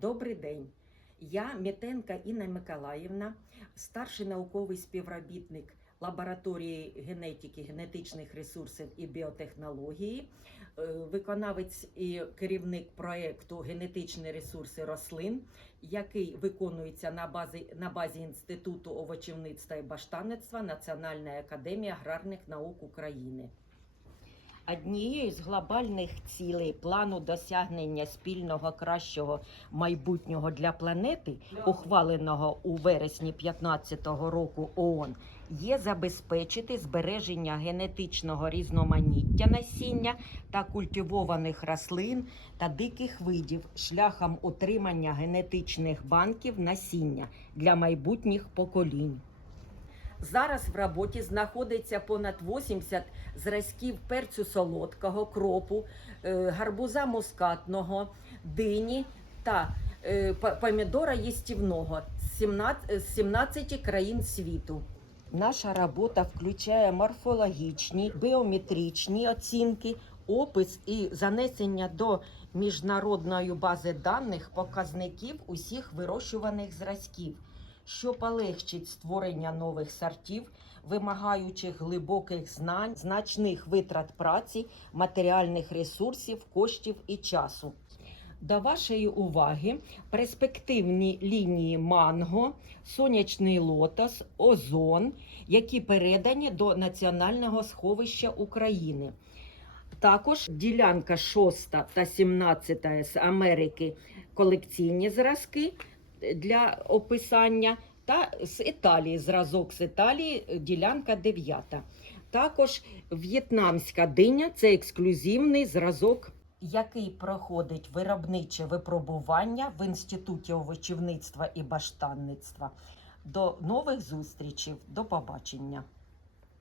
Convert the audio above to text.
Добрий день. Я Мітенка Інна Миколаївна, старший науковий співробітник лабораторії генетики, генетичних ресурсів і біотехнології, е, виконавець і керівник проєкту Генетичні ресурси рослин, який виконується на базі, на базі Інституту овочівництва і баштанництва Національної академії аграрних наук України. Однією з глобальних цілей плану досягнення спільного кращого майбутнього для планети, ухваленого у вересні 2015 року ООН, є забезпечити збереження генетичного різноманіття насіння та культивованих рослин та диких видів шляхом утримання генетичних банків насіння для майбутніх поколінь. Зараз в роботі знаходиться понад 80 зразків перцю солодкого, кропу, е, гарбуза мускатного, дині та е, помідора їстівного з 17 з 17 країн світу. Наша робота включає морфологічні, біометричні оцінки, опис і занесення до міжнародної бази даних показників усіх вирощуваних зразків що полегшить створення нових сортів, вимагаючих глибоких знань, значних витрат праці, матеріальних ресурсів, коштів і часу. До вашої уваги перспективні лінії манго, сонячний лотос, озон, які передані до Національного сховища України. Також ділянка 6 та 17 з Америки колекційні зразки для описання, та з Італії зразок з Італії, е, ділянка 9. Також в'єтнамська диня це ексклюзивний зразок, який проходить виробниче випробування в Інституті овочівництва і баштанництва. До нових зустрічей, до побачення.